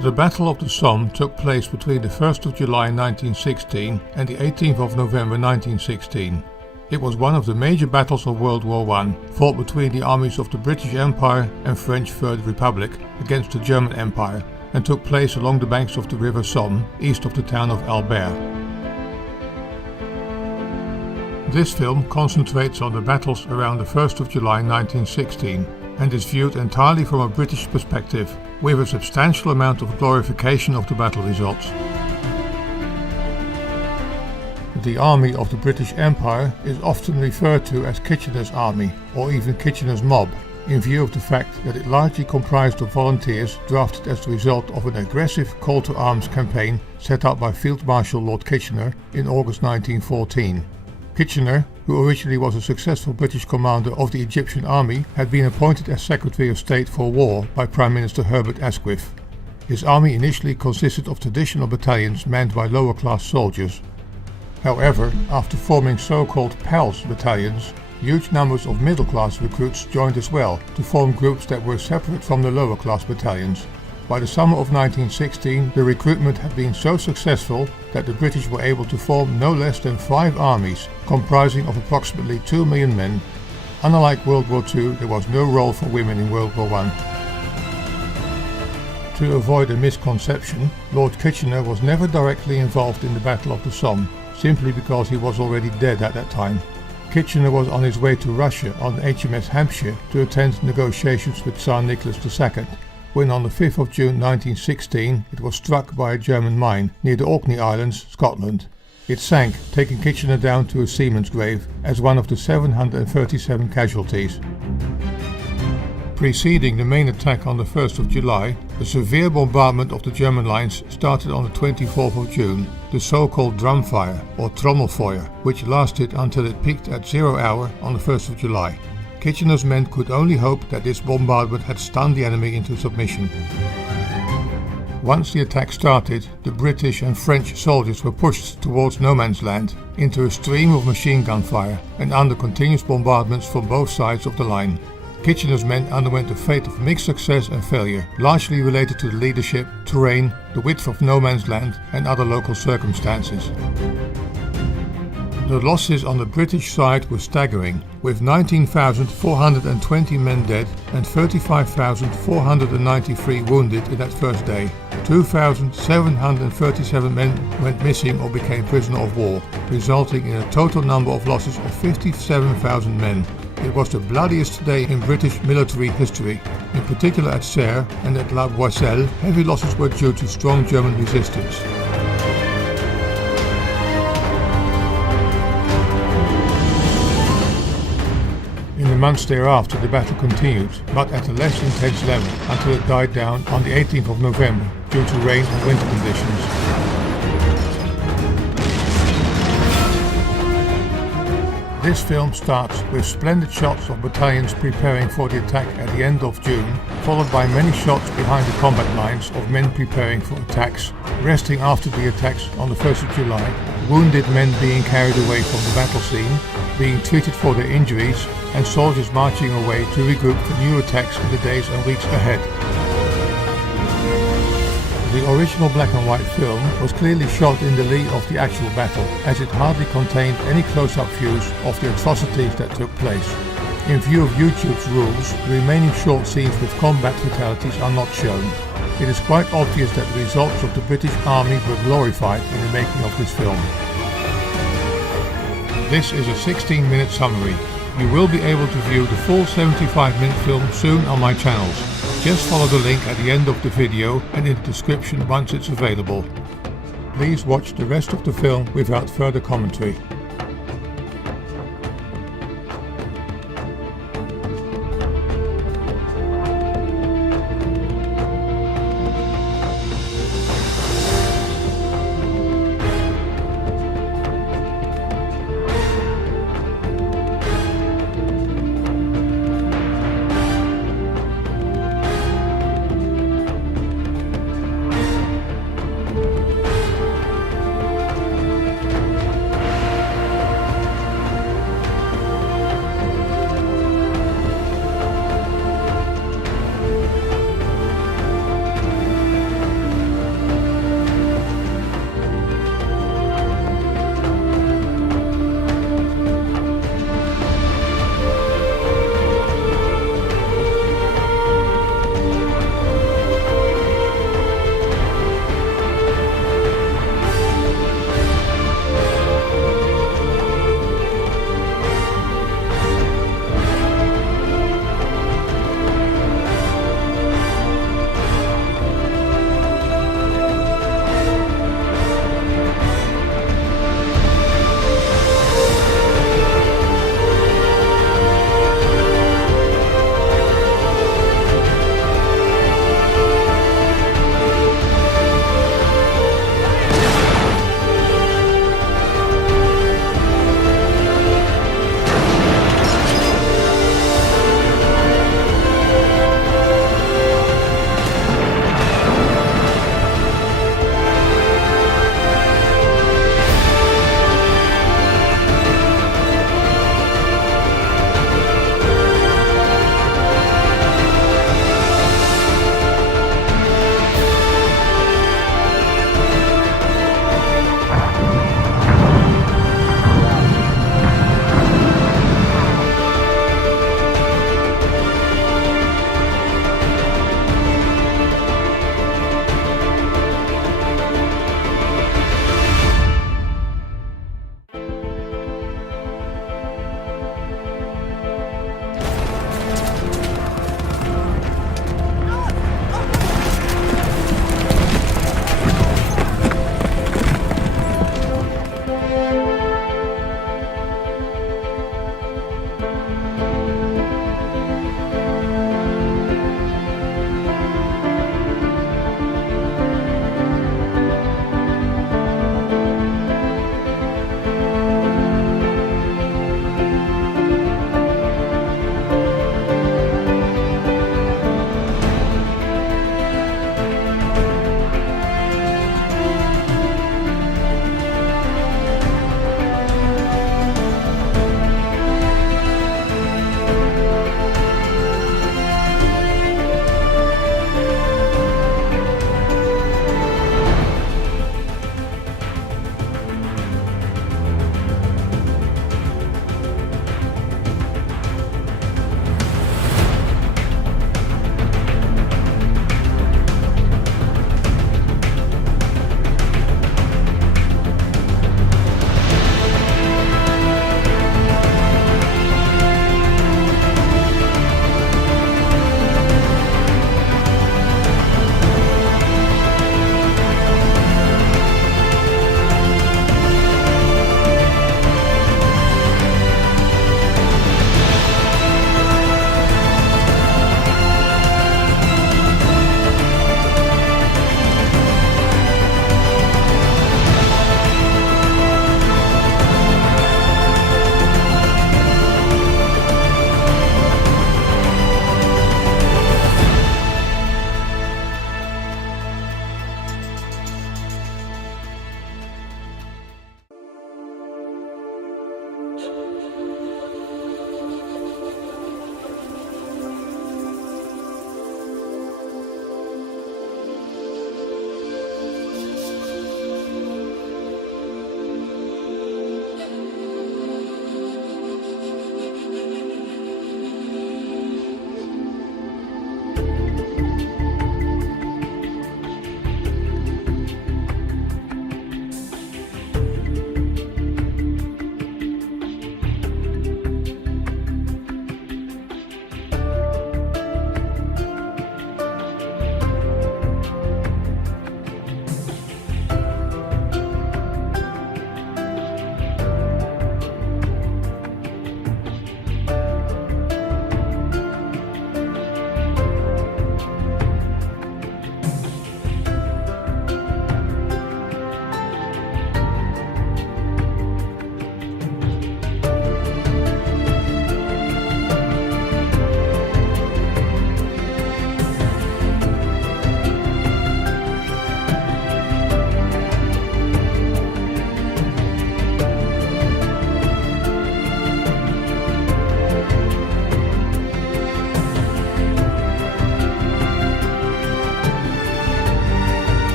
The Battle of the Somme took place between the 1st of July 1916 and the 18th of November 1916. It was one of the major battles of World War I, fought between the armies of the British Empire and French Third Republic against the German Empire, and took place along the banks of the River Somme, east of the town of Albert. This film concentrates on the battles around the 1st of July 1916 and is viewed entirely from a British perspective, with a substantial amount of glorification of the battle results. The army of the British Empire is often referred to as Kitchener's army, or even Kitchener's mob, in view of the fact that it largely comprised of volunteers drafted as the result of an aggressive call to arms campaign set up by Field Marshal Lord Kitchener in August 1914. Kitchener, who originally was a successful British commander of the Egyptian army, had been appointed as Secretary of State for War by Prime Minister Herbert Asquith. His army initially consisted of traditional battalions manned by lower-class soldiers. However, after forming so-called PALS battalions, huge numbers of middle-class recruits joined as well to form groups that were separate from the lower-class battalions. By the summer of 1916, the recruitment had been so successful that the British were able to form no less than 5 armies, comprising of approximately 2 million men. Unlike World War II, there was no role for women in World War I. To avoid a misconception, Lord Kitchener was never directly involved in the Battle of the Somme, simply because he was already dead at that time. Kitchener was on his way to Russia on HMS Hampshire to attend negotiations with Tsar Nicholas II, when on the 5th of June 1916 it was struck by a German mine near the Orkney Islands, Scotland. It sank, taking Kitchener down to a seaman's grave as one of the 737 casualties. Preceding the main attack on the 1st of July, a severe bombardment of the German lines started on the 24th of June, the so-called drumfire or trommelfeuer, which lasted until it peaked at 0 hour on the 1st of July. Kitchener's men could only hope that this bombardment had stunned the enemy into submission. Once the attack started, the British and French soldiers were pushed towards no man's land, into a stream of machine gun fire and under continuous bombardments from both sides of the line. Kitchener's men underwent a fate of mixed success and failure, largely related to the leadership, terrain, the width of no man's land and other local circumstances. The losses on the British side were staggering, with 19,420 men dead and 35,493 wounded in that first day. 2,737 men went missing or became prisoner of war, resulting in a total number of losses of 57,000 men. It was the bloodiest day in British military history. In particular at Serre and at La Boisselle, heavy losses were due to strong German resistance. In the months thereafter the battle continued, but at a less intense level, until it died down on the 18th of November due to rain and winter conditions. This film starts with splendid shots of battalions preparing for the attack at the end of June, followed by many shots behind the combat lines of men preparing for attacks, resting after the attacks on the 1st of July, wounded men being carried away from the battle scene, being treated for their injuries, and soldiers marching away to regroup for new attacks in the days and weeks ahead. The original black and white film was clearly shot in the lee of the actual battle, as it hardly contained any close-up views of the atrocities that took place. In view of YouTube's rules, the remaining short scenes with combat fatalities are not shown. It is quite obvious that the results of the British Army were glorified in the making of this film. This is a 16-minute summary. You will be able to view the full 75-minute film soon on my channels. Just follow the link at the end of the video and in the description once it's available. Please watch the rest of the film without further commentary.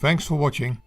Thanks for watching.